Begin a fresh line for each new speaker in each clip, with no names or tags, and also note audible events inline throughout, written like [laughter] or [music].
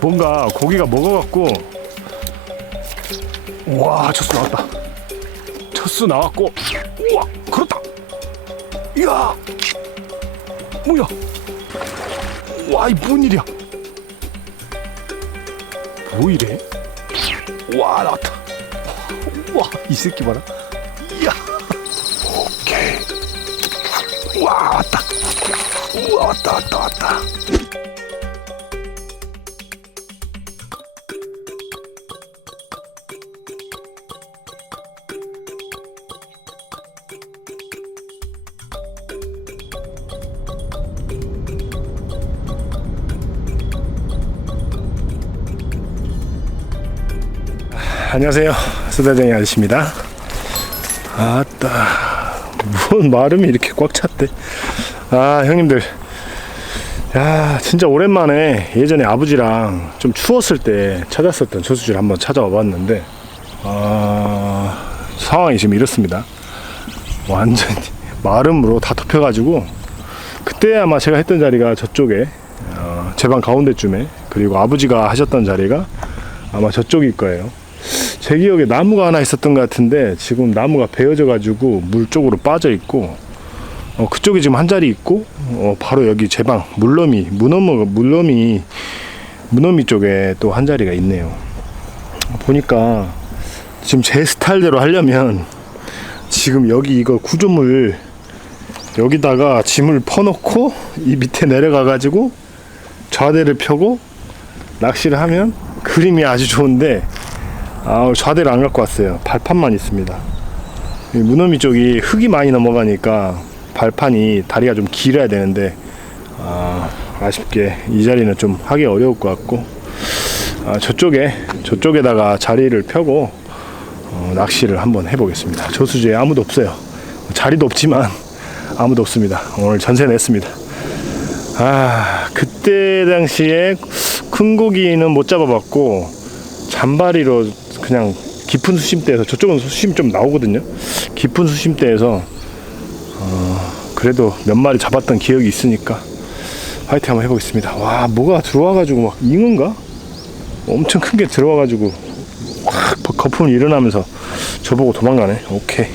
뭔가 고기가 먹어갖고. 와 첫수 나왔다. 첫수 나왔고. 우와 그렇다. 이야! 뭐야? 와이 뭔 일이야? 뭐 이래? 와 나왔다. 와이 새끼 봐라. 이야! 오케이. 와 왔다. 우와 왔다 왔다 왔다 안녕하세요. 수다쟁이 아저씨입니다. 아따 뭔 마름이 이렇게 꽉 찼대? 아 형님들. 야 진짜 오랜만에 예전에 아버지랑 좀 추웠을 때 찾았었던 저수지를 한번 찾아와 봤는데 아 상황이 지금 이렇습니다. 완전히 마름으로 다 덮여가지고 그때 아마 제가 했던 자리가 저쪽에 어, 제방 가운데쯤에 그리고 아버지가 하셨던 자리가 아마 저쪽일 거예요 제 기억에 나무가 하나 있었던 것 같은데 지금 나무가 베어져 가지고 물 쪽으로 빠져 있고 어, 그쪽에 지금 한 자리 있고 어, 바로 여기 제 방 물러미 문어머 물러미 문어미 쪽에 또 한 자리가 있네요. 보니까 지금 제 스타일대로 하려면 지금 여기 이거 구조물 여기다가 짐을 퍼놓고 이 밑에 내려가 가지고 좌대를 펴고 낚시를 하면 그림이 아주 좋은데 아, 좌대를 안 갖고 왔어요. 발판만 있습니다. 이 무너미 쪽이 흙이 많이 넘어가니까 발판이 다리가 좀 길어야 되는데 아, 아쉽게 이 자리는 좀 하기 어려울 것 같고 아, 저쪽에 저쪽에다가 자리를 펴고 어, 낚시를 한번 해보겠습니다. 저수지에 아무도 없어요. 자리도 없지만 아무도 없습니다. 오늘 전세 냈습니다. 아 그때 당시에 큰 고기는 못 잡아봤고 잔바리로 그냥 깊은 수심대에서 저쪽은 수심 좀 나오거든요. 깊은 수심대에서 어, 그래도 몇 마리 잡았던 기억이 있으니까 화이팅 한번 해보겠습니다. 와 뭐가 들어와가지고 막 잉어인가? 엄청 큰 게 들어와가지고 확 거품이 일어나면서 저보고 도망가네. 오케이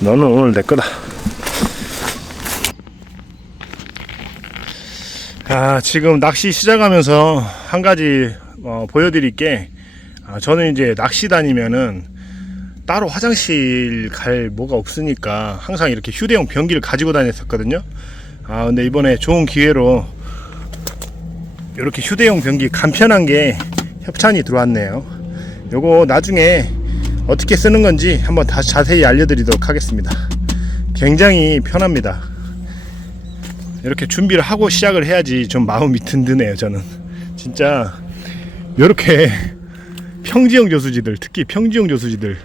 너는 오늘 내 거다. 아 지금 낚시 시작하면서 한 가지 어, 보여드릴 게 아, 저는 이제 낚시 다니면은 따로 화장실 갈 뭐가 없으니까 항상 이렇게 휴대용 변기를 가지고 다녔었거든요. 아 근데 이번에 좋은 기회로 이렇게 휴대용 변기 간편한 게 협찬이 들어왔네요. 요거 나중에 어떻게 쓰는 건지 한번 다시 자세히 알려드리도록 하겠습니다. 굉장히 편합니다. 이렇게 준비를 하고 시작을 해야지 좀 마음이 든든해요. 저는 진짜 이렇게 평지형 저수지들 특히 평지형 저수지들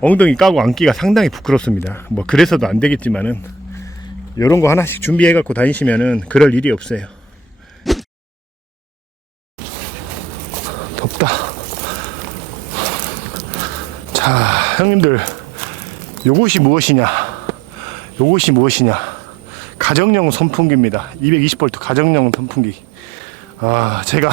엉덩이 까고 앉기가 상당히 부끄럽습니다. 뭐 그래서도 안 되겠지만은 이런 거 하나씩 준비해 갖고 다니시면은 그럴 일이 없어요. 덥다. 자, 형님들 요것이 무엇이냐? 요것이 무엇이냐? 가정용 선풍기입니다. 220V 가정용 선풍기. 아, 제가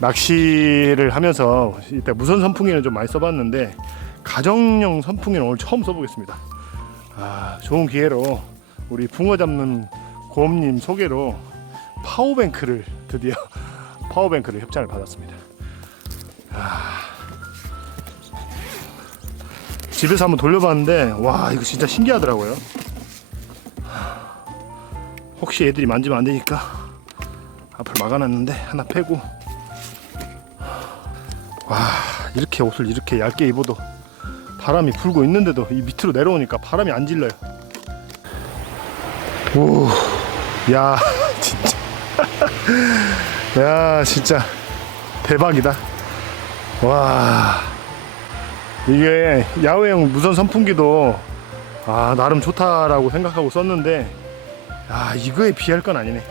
낚시를 하면서 이때 무선 선풍기는 좀 많이 써봤는데 가정용 선풍기는 오늘 처음 써보겠습니다. 아, 좋은 기회로 우리 붕어 잡는 고음님 소개로 파워뱅크를 드디어 [laughs] 파워뱅크를 협찬을 받았습니다. 아, 집에서 한번 돌려봤는데 와 이거 진짜 신기하더라고요. 혹시 애들이 만지면 안 되니까 앞을 막아놨는데 하나 패고 와 이렇게 옷을 이렇게 얇게 입어도 바람이 불고 있는데도 이 밑으로 내려오니까 바람이 안 질러요. 오, 야 [laughs] 진짜, [laughs] 야 진짜 대박이다. 와 이게 야외용 무선 선풍기도 아 나름 좋다라고 생각하고 썼는데 아 이거에 비할 건 아니네.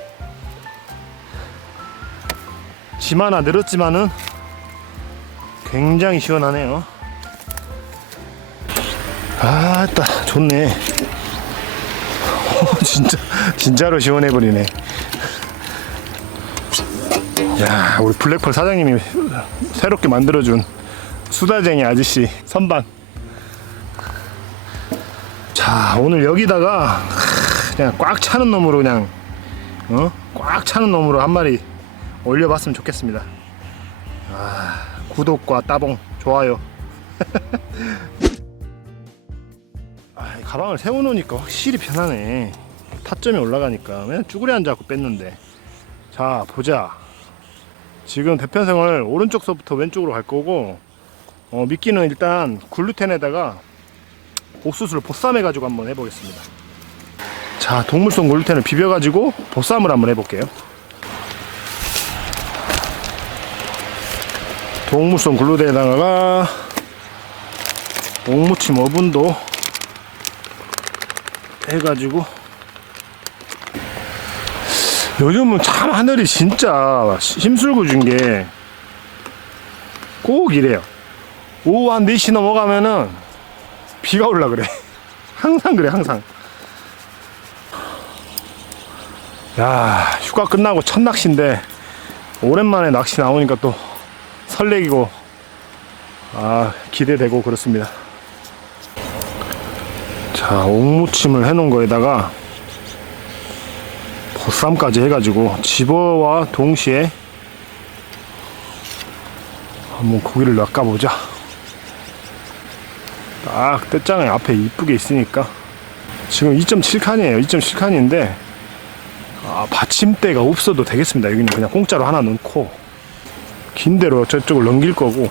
짐 하나 늘었지만은 굉장히 시원하네요. 아따 좋네. 오, 진짜 진짜로 시원해 버리네. 야, 우리 블랙펄 사장님이 새롭게 만들어준 수다쟁이 아저씨 선반. 자, 오늘 여기다가 그냥 꽉 차는 놈으로 그냥 어? 꽉 차는 놈으로 한 마리 올려봤으면 좋겠습니다. 아, 구독과 따봉, 좋아요. [laughs] 가방을 세워놓으니까 확실히 편하네. 타점이 올라가니까 그냥 쭈그려 앉아갖고 뺐는데. 자, 보자. 지금 대편성을 오른쪽서부터 왼쪽으로 갈 거고, 어, 미끼는 일단 글루텐에다가 옥수수를 보쌈해 가지고 한번 해보겠습니다. 자, 동물성 글루텐을 비벼 가지고 보쌈을 한번 해볼게요. 동물성 글루텐에다가 옥무침 어분도 해가지고 요즘은 참 하늘이 진짜 심술궂은 게꼭 이래요. 오후 한 4시 넘어가면은 비가 올라 그래. [laughs] 항상 그래, 항상. 야, 휴가 끝나고 첫 낚시인데 오랜만에 낚시 나오니까 또 설레기고 아, 기대되고 그렇습니다. 자, 옥무침을 해 놓은 거에다가 보쌈까지 해가지고 집어와 동시에 한번 고기를 낚아보자. 딱 떼장에 앞에 이쁘게 있으니까 지금 2.7칸이에요. 2.7칸인데 아, 받침대가 없어도 되겠습니다. 여기는 그냥 공짜로 하나 넣고 긴 대로 저쪽을 넘길 거고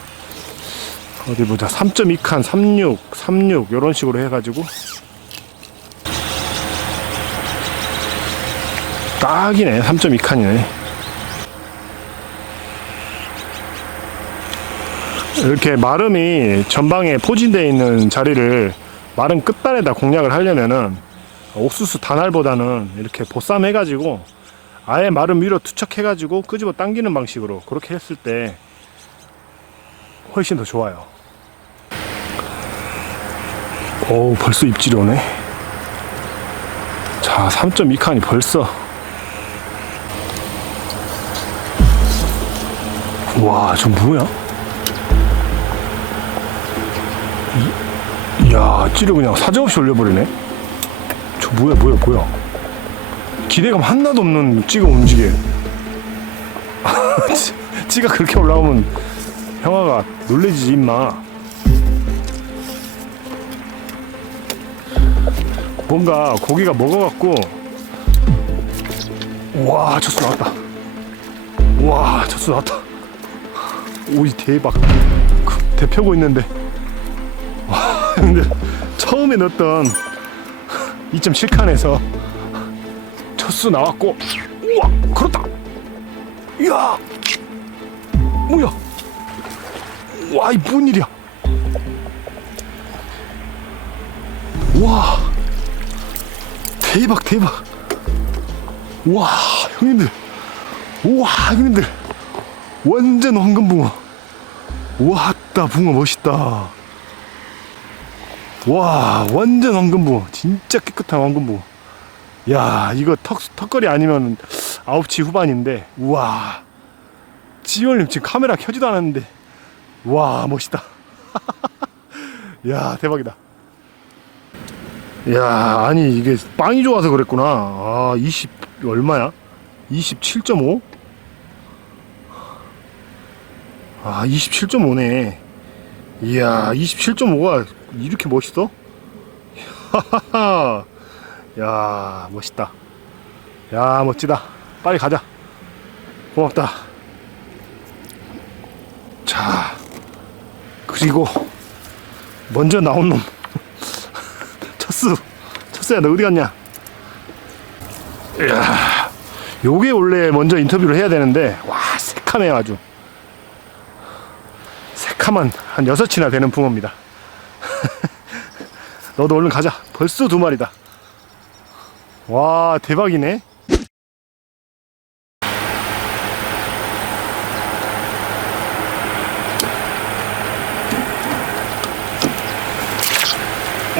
어디 보자. 3.2칸 36 36 이런 식으로 해가지고. 딱이네. 3.2칸이네. 이렇게 마름이 전방에 포진되어 있는 자리를 마름 끝단에다 공략을 하려면은 옥수수 단알보다는 이렇게 보쌈 해가지고 아예 마름 위로 투척해가지고 끄집어 당기는 방식으로 그렇게 했을 때 훨씬 더 좋아요. 오 벌써 입질이 오네. 자 3.2칸이 벌써 와, 저 뭐야? 이, 이야, 찌를 그냥 사정없이 올려버리네? 저 뭐야, 뭐야, 뭐야? 기대감 하나도 없는 찌가 움직여. [laughs] 찌- 찌가 그렇게 올라오면 형아가 놀래지지, 임마. 뭔가 고기가 먹어갖고, 와, 젖수 나왔다. 와, 젖수 나왔다. 오이 대박 그, 대표고 있는데 와 근데 처음에 넣었던 [laughs] 2.7칸에서 첫수 나왔고. 우와 그렇다. 이야. 뭐야? 와이 뭔 일이야? 와. 대박 대박. 와 형님들. 우와 형님들. 완전 황금붕어. 왔다, 붕어. 멋있다. 와, 완전 황금붕어. 진짜 깨끗한 황금붕어. 야, 이거 턱, 턱걸이 아니면 9시 후반인데, 우와. 지원님 지금 카메라 켜지도 않았는데, 와, 멋있다. [laughs] 야, 대박이다. 야, 아니, 이게 빵이 좋아서 그랬구나. 아, 20, 얼마야? 27.5? 아, 27.5네. 이야, 27.5가 이렇게 멋있어? [laughs] 하하하. 야, 멋있다. 야, 멋지다. 빨리 가자. 고맙다. 자, 그리고 먼저 나온 놈. [laughs] 첫수. 첫수야, 너 어디 갔냐? 이야, 요게 원래 먼저 인터뷰를 해야 되는데, 와, 새카매요, 아주. 새카만 한 여섯이나 되는 붕어입니다. [laughs] 너도 얼른 가자. 벌써 두 마리다. 와, 대박이네.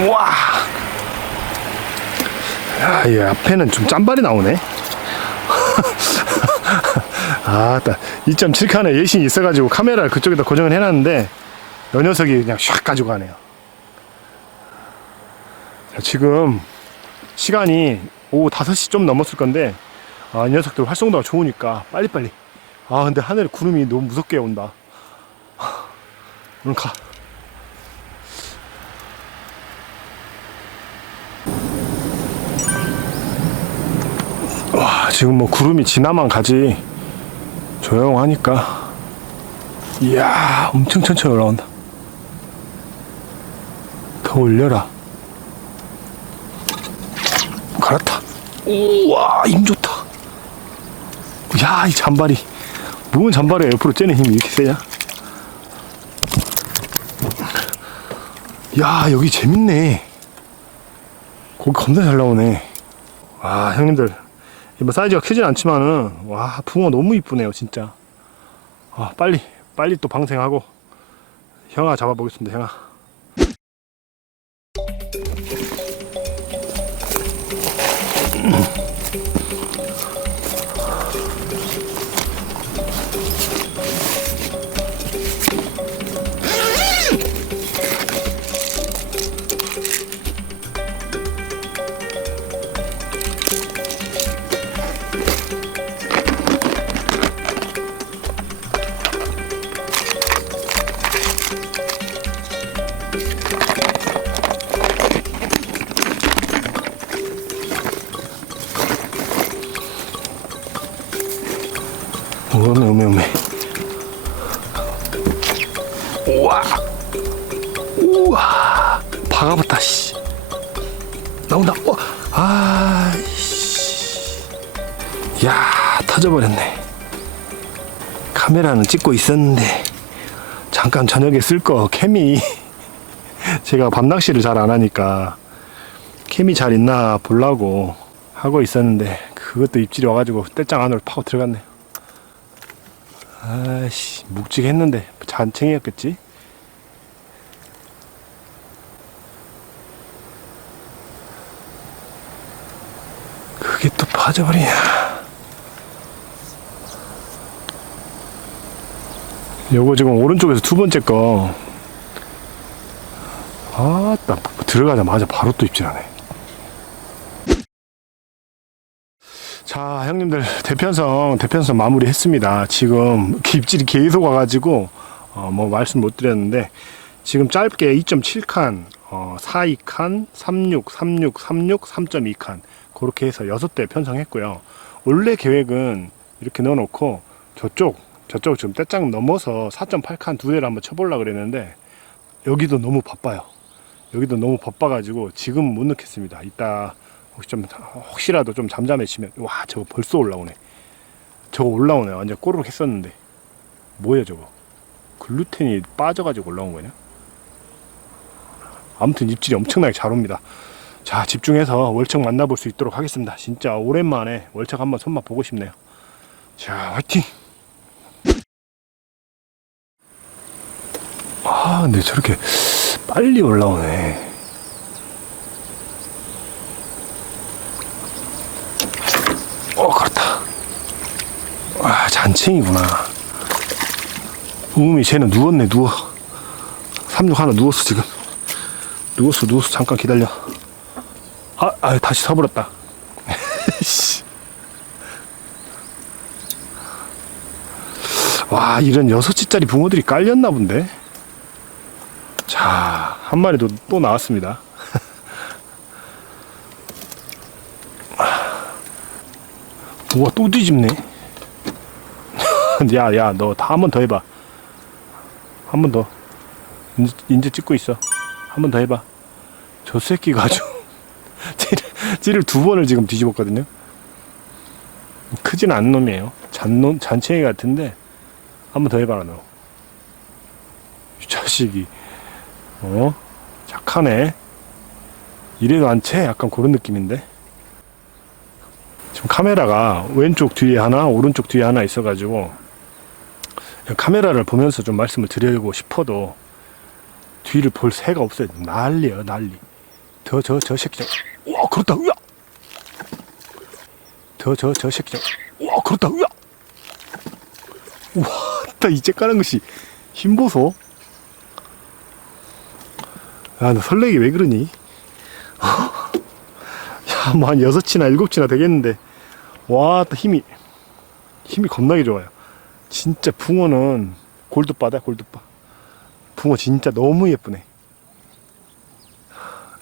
와. 야, 이 앞에는 좀 짠발이 나오네. [laughs] 아, 아따 2.7 칸에 예신이 있어가지고 카메라를 그쪽에다 고정을 해놨는데 이 녀석이 그냥 샥 가지고 가네요 자, 지금 시간이 오후 5시 좀 넘었을 건데 아, 이 녀석들 활성도가 좋으니까 빨리빨리. 아 근데 하늘에 구름이 너무 무섭게 온다. 하, 오늘 가. 와, 지금 뭐 구름이 지나만 가지 조용하니까. 이야 엄청 천천히 올라온다. 더 올려라 그렇다. 우와 힘 좋다. 야 이 잔발이. 무은 잔발에 옆으로 째는 힘이 이렇게 세냐? 야 여기 재밌네. 고기 겁나 잘 나오네. 와 형님들. 뭐 사이즈가 크진 않지만은 와 붕어 너무 이쁘네요 진짜. 아 빨리 빨리 또 방생하고 형아 잡아보겠습니다 형아 フフフ。 오메 우와. 우와. 박아봤다 씨. 나온다. 어 아이씨. 야 터져버렸네. 카메라는 찍고 있었는데 잠깐 저녁에 쓸 거 캠이 [laughs] 제가 밤낚시를 잘 안 하니까 캠이 잘 있나 보려고 하고 있었는데 그것도 입질이 와가지고 떼짱 안으로 파고 들어갔네 아씨 묵직했는데 잔챙이였겠지? 그게 또 빠져버리냐. 요거 지금 오른쪽에서 두 번째 거. 아따 들어가자마자 바로 또 입질하네 자 형님들 대편성 대편성 마무리 했습니다. 지금 입질이 계속 와가지고 어, 뭐 말씀 못 드렸는데 지금 짧게 2.7칸 어, 42칸 36 36 36 3.2칸 그렇게 해서 6대 편성했고요. 원래 계획은 이렇게 넣어놓고 저쪽 저쪽 지금 떼짱 넘어서 4.8칸 두 대를 한번 쳐보려고 그랬는데 여기도 너무 바빠요. 여기도 너무 바빠가지고 지금 못 넣겠습니다. 이따 혹시 좀 혹시라도 좀 잠잠해지면 와 저거 벌써 올라오네. 저거 올라오네. 완전 꼬르륵 했었는데. 뭐야 저거? 글루텐이 빠져가지고 올라온 거냐? 아무튼 입질이 엄청나게 잘 옵니다. 자 집중해서 월척 만나볼 수 있도록 하겠습니다. 진짜 오랜만에 월척 한번 손맛 보고 싶네요. 자 화이팅! 아 근데 저렇게 빨리 올라오네 어, 그렇다. 아, 잔챙이구나. 우미, 쟤는 누웠네, 누워. 삼육 하나 누웠어, 지금. 누웠어, 누웠어. 잠깐 기다려. 아, 아, 다시 서버렸다. [laughs] 씨. 와, 이런 여섯 치짜리 붕어들이 깔렸나 본데? 자, 한 마리도 또 나왔습니다. [laughs] 우와 또 뒤집네 [laughs] 야 야 너다한번 더 해봐. 한 번더. 이제, 이제 찍고 있어. 한 번 더 해봐. 저 새끼가 아주 [laughs] 찌를, 두 번을 지금 뒤집었거든요. 크진 않은 놈이에요. 잔놈 잔챙이 같은데 한 번 더 해봐라 너 이 자식이. 어? 착하네. 이래도 안 채? 약간 그런 느낌인데. 지금 카메라가 왼쪽 뒤에 하나, 오른쪽 뒤에 하나 있어가지고 카메라를 보면서 좀 말씀을 드리고 싶어도 뒤를 볼 새가 없어요. 난리야, 난리. 더, 저, 저 새끼. 와, 그렇다, 으야! 더, 저, 저 새끼. 와, 그렇다, 으야! 와, 나 이제 까는 것이 힘 보소. 야, 너 설레기 왜 그러니? 야, 뭐 한 여섯 치나 일곱 치나 되겠는데. 와, 또 힘이, 힘이 겁나게 좋아요. 진짜 붕어는 골드바다, 골드바. 붕어 진짜 너무 예쁘네.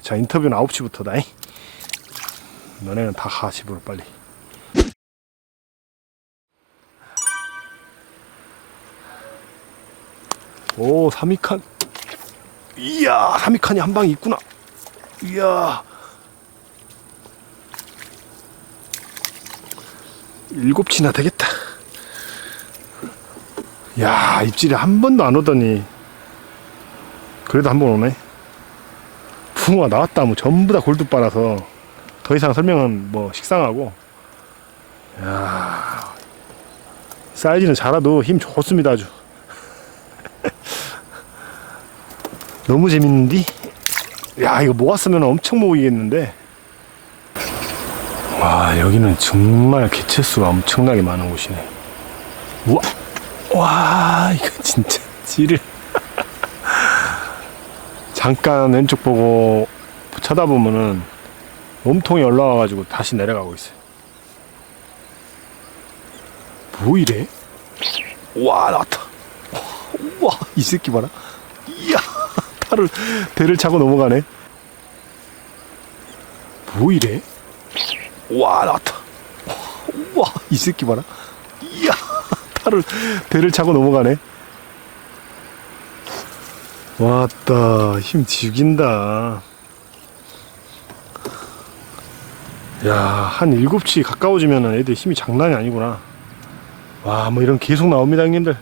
자, 인터뷰는 9시부터다. 너네는 다 가, 집으로 빨리. 오, 3위칸. 이야, 3위칸이 한 방에 있구나. 이야. 일곱 치나 되겠다. 야, 입질이 한 번도 안 오더니. 그래도 한 번 오네. 붕어가 나왔다 하면 전부 다 골드바라서 더 이상 설명은 뭐 식상하고. 야 사이즈는 작아도 힘 좋습니다, 아주. [laughs] 너무 재밌는디? 야, 이거 모았으면 엄청 모이겠는데. 와, 여기는 정말 개체수가 엄청나게 많은 곳이네. 우와, 와, 이거 진짜 찌를. [laughs] 잠깐 왼쪽 보고 쳐다보면은 몸통이 올라와가지고 다시 내려가고 있어요. 뭐 이래? 와, 나왔다. 와, 이 새끼 봐라. 이야, 탈을, 대를 차고 넘어가네. 뭐 이래? 와, 나왔다. 와, 이 새끼 봐라. 이야, 탈을, 대를 차고 넘어가네. 왔다, 힘 죽인다. 야, 한 일곱치 가까워지면은 애들 힘이 장난이 아니구나. 와, 뭐 이런 계속 나옵니다, 형님들.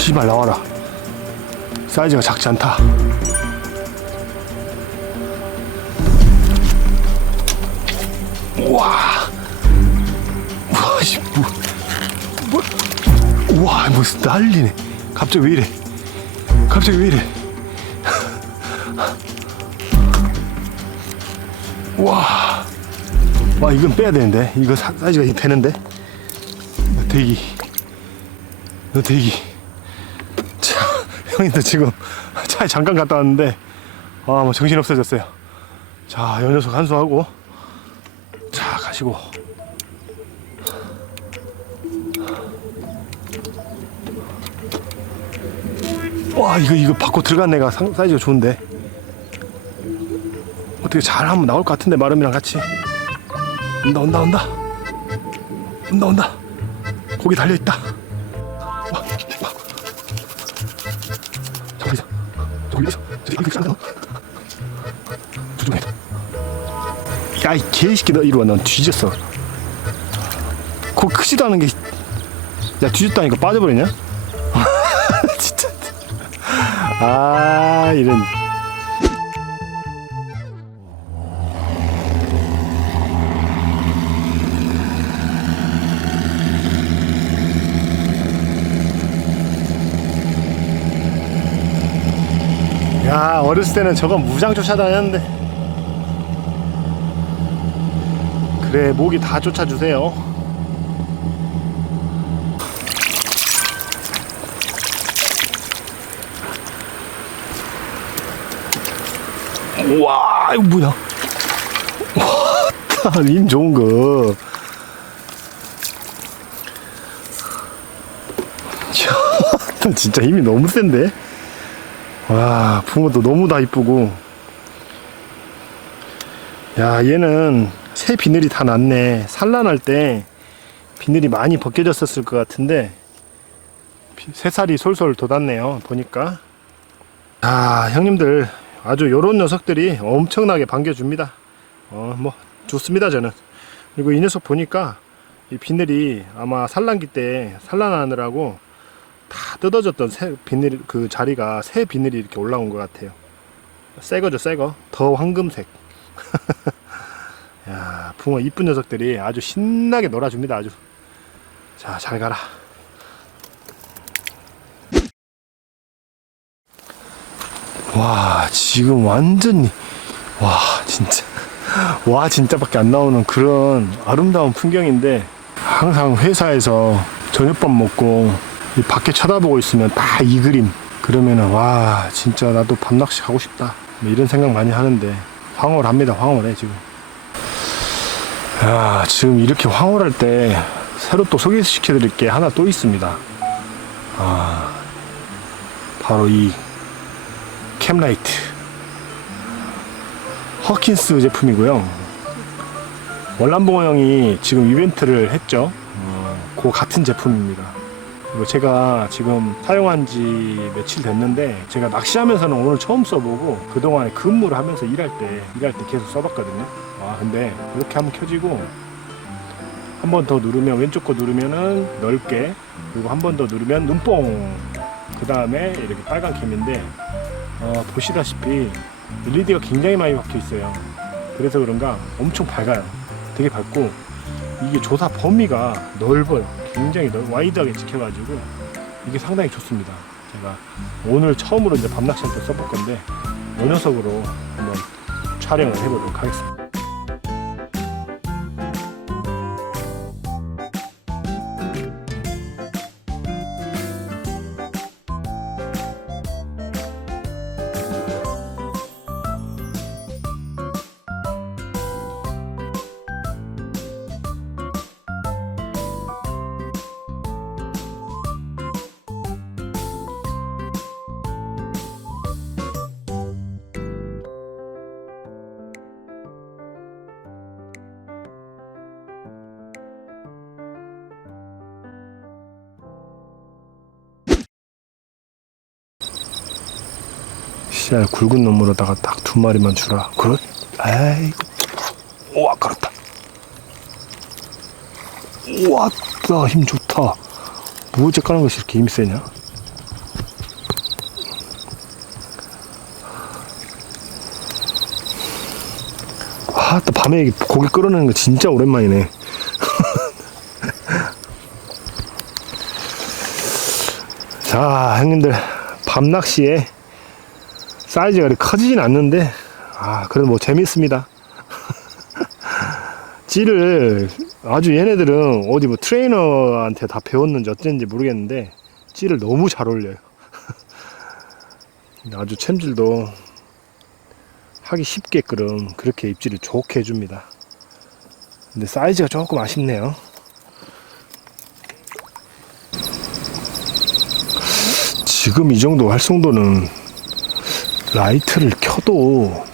씨발, 나와라. 사이즈가 작지 않다. 와. 와, 씨, 뭐, 뭐, 우와, 뭐, 난리네. 갑자기 왜 이래? 갑자기 왜 이래? 와. 와, 이건 빼야 되는데. 이거 사, 사이즈가 되는데. 너 대기. 너 대기. 자, 형님들 지금 [laughs] 차에 잠깐 갔다 왔는데, 아, 뭐 정신 없어졌어요. 자, 요 녀석 한수하고, 자, 가시고. 와, 이거, 이거 받고 들어간 애가 상, 사이즈가 좋은데. 어떻게 잘 하면 나올 것 같은데, 마름이랑 같이. 온다, 온다, 온다. 온다, 온다. 고기 달려있다. 있어. 저기 있어. 저기 있어. 조종해. 야, 이 개새끼, 너 이리 와. 넌 뒤졌어. 코 크지도 않은 게. 야, 뒤졌다니까 빠져버렸냐? [laughs] 진짜. 아, 이런. 야 어렸을 때는 저건 무장 쫓아다녔는데. 그래 목이 다 쫓아주세요. 우와 이거 뭐야? 와힘 [laughs] 좋은 거. [laughs] 진짜 힘이 너무 센데 와, 붕어도 너무 다 이쁘고. 야, 얘는 새 비늘이 다 났네. 산란할 때 비늘이 많이 벗겨졌었을 것 같은데, 비- 새살이 솔솔 돋았네요. 보니까. 아, 형님들. 아주 요런 녀석들이 엄청나게 반겨줍니다. 어, 뭐, 좋습니다, 저는. 그리고 이 녀석 보니까 이 비늘이 아마 산란기 때 산란하느라고 다 뜯어졌던 새 비늘 그 자리가 새 비늘이 이렇게 올라온 것 같아요. 새 거죠, 새 거. 더 황금색. [laughs] 야, 붕어 이쁜 녀석들이 아주 신나게 놀아줍니다, 아주. 자, 잘 가라. 와, 지금 완전히, 와, 진짜. [laughs] 와, 진짜밖에 안 나오는 그런 아름다운 풍경인데, 항상 회사에서 저녁밥 먹고, 이 밖에 쳐다보고 있으면 다 이 그림. 그러면은, 와, 진짜 나도 밤낚시 가고 싶다. 뭐 이런 생각 많이 하는데, 황홀합니다, 황홀해, 지금. 야, 지금 이렇게 황홀할 때, 새로 또 소개시켜 드릴 게 하나 또 있습니다. 아, 바로 이 캠라이트. 허킨스 제품이고요. 월남봉어 형이 지금 이벤트를 했죠. 어, 그 같은 제품입니다. 그리고 제가 지금 사용한 지 며칠 됐는데 제가 낚시하면서는 오늘 처음 써보고 그동안에 근무를 하면서 일할 때 일할 때 계속 써봤거든요. 아 근데 이렇게 한번 켜지고 한 번 더 누르면 왼쪽 거 누르면은 넓게 그리고 한 번 더 누르면 눈뽕 그 다음에 이렇게 빨간 캠인데 어, 보시다시피 LED가 굉장히 많이 박혀 있어요. 그래서 그런가 엄청 밝아요. 되게 밝고 이게 조사 범위가 넓어요. 굉장히 넓, 와이드하게 찍혀가지고 이게 상당히 좋습니다. 제가 오늘 처음으로 이제 밤낚시할 때 써볼 건데 이 녀석으로 한번 촬영을 해보도록 하겠습니다. 씨알 굵은 놈으로다가 딱 두 마리만 주라. 그래? 아이고. 오, 아까웠다. 우와, 힘 좋다. 뭐지 까는 것이 이렇게 힘이 세냐? 아, 또 밤에 고기 끌어내는 거 진짜 오랜만이네. [laughs] 자, 형님들, 밤 낚시에 사이즈가 그렇게 커지진 않는데, 아, 그래도 뭐 재밌습니다. [laughs] 찌를 아주 얘네들은 어디 뭐 트레이너한테 다 배웠는지 어쩐지 모르겠는데, 찌를 너무 잘 올려요. [laughs] 아주 챔질도 하기 쉽게끔 그렇게 입질을 좋게 해줍니다. 근데 사이즈가 조금 아쉽네요. 지금 이 정도 활성도는 라이트를 켜도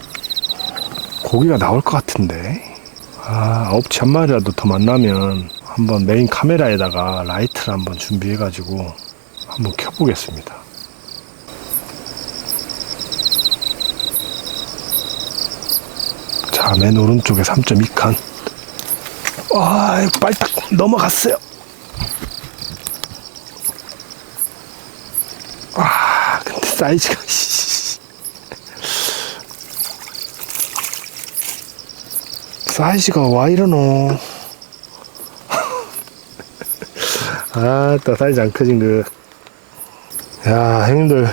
고기가 나올 것 같은데. 아 아홉치 한 마리라도 더 만나면 한번 메인 카메라에다가 라이트를 한번 준비해 가지고 한번 켜보겠습니다. 자맨 오른쪽에 3.2칸. 아 빨딱 넘어갔어요. 아 근데 사이즈가 [laughs] 사이즈가 와 이러노? 아또 사이즈 안 커진 그야 형님들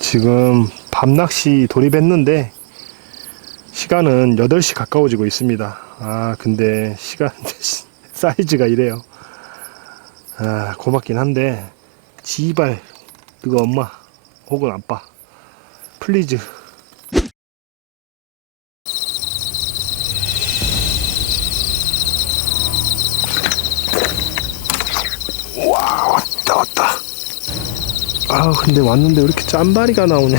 지금 밤낚시 돌입했는데 시간은 8시 가까워지고 있습니다. 아 근데 시간 [laughs] 사이즈가 이래요. 아 고맙긴 한데 지발 그거 엄마 혹은 아빠 플리즈 아 근데 왔는데 왜 이렇게 짠바리가 나오냐?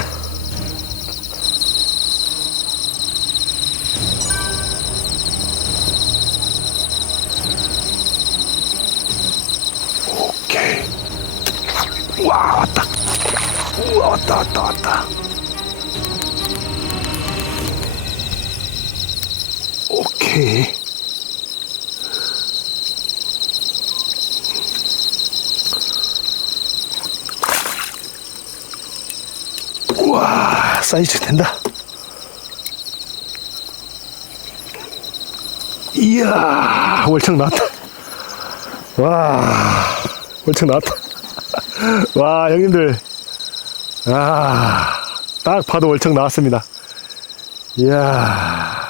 오케이. 와 왔다. 왔다 왔다 왔다. 오케이. 사이즈 된다. 이야 월척 나왔다. 와 월척 나왔다. 와 형님들. 아 딱 봐도 월척 나왔습니다. 이야.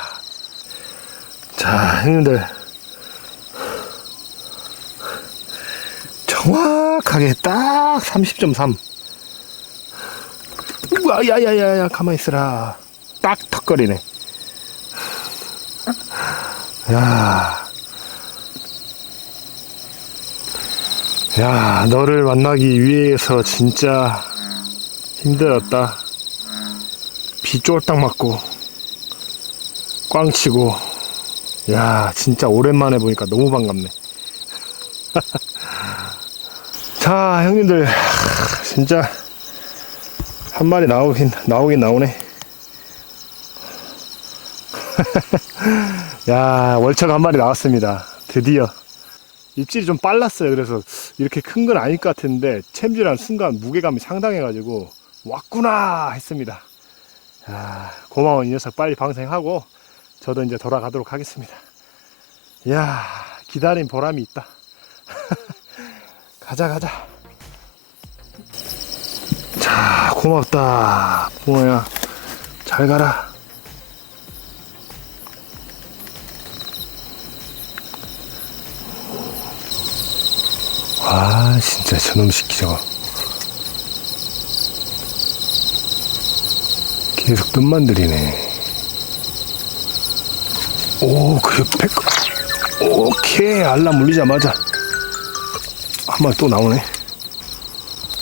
자 형님들. 정확하게 딱 30.3 야야야야 가만히 있으라 딱 턱걸이네 야. 야, 너를 만나기 위해서 진짜 힘들었다. 비 쫄딱 맞고, 꽝 치고, 야, 진짜 오랜만에 보니까 너무 반갑네. [laughs] 자, 형님들, 하, 진짜, 한 마리 나오긴, 나오긴 나오네. [laughs] 야, 월척 한 마리 나왔습니다. 드디어. 입질이 좀 빨랐어요. 그래서 이렇게 큰 건 아닐 것 같은데, 챔질한 순간 무게감이 상당해가지고, 왔구나! 했습니다. 야, 고마워, 이 녀석 빨리 방생하고, 저도 이제 돌아가도록 하겠습니다. 이야, 기다린 보람이 있다. [laughs] 가자, 가자. 고맙다. 붕어야. 잘 가라. 아 진짜 저놈 새끼 저거 계속 뜸만 들이네 오 그래 백 오케이 알람 울리자마자 한 마리 또 나오네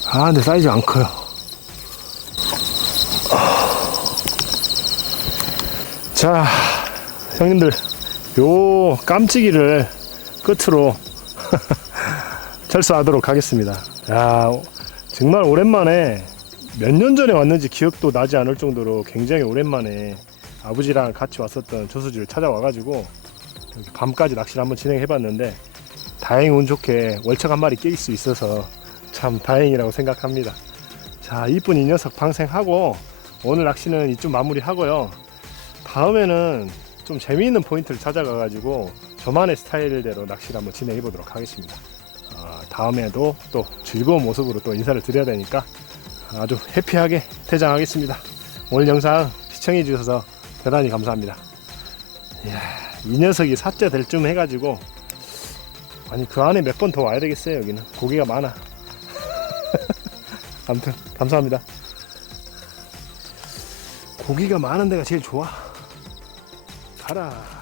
아 근데 사이즈 안 커요 자 형님들 요 깜찍이를 끝으로 [laughs] 철수하도록 하겠습니다. 야, 정말 오랜만에 몇 년 전에 왔는지 기억도 나지 않을 정도로 굉장히 오랜만에 아버지랑 같이 왔었던 저수지를 찾아와가지고 밤까지 낚시를 한번 진행해봤는데 다행 운 좋게 월척 한 마리 낄 수 있어서 참 다행이라고 생각합니다. 자, 이쁜 이 녀석 방생하고 오늘 낚시는 이쯤 마무리하고요. 다음에는 좀 재미있는 포인트를 찾아가가지고 저만의 스타일대로 낚시를 한번 진행해 보도록 하겠습니다. 아, 다음에도 또 즐거운 모습으로 또 인사를 드려야 되니까 아주 해피하게 퇴장하겠습니다. 오늘 영상 시청해 주셔서 대단히 감사합니다. 이야, 이 녀석이 사자 될 쯤 해가지고 아니 그 안에 몇 번 더 와야 되겠어요 여기는 고기가 많아. [laughs] 아무튼 감사합니다. 고기가 많은 데가 제일 좋아. 가라.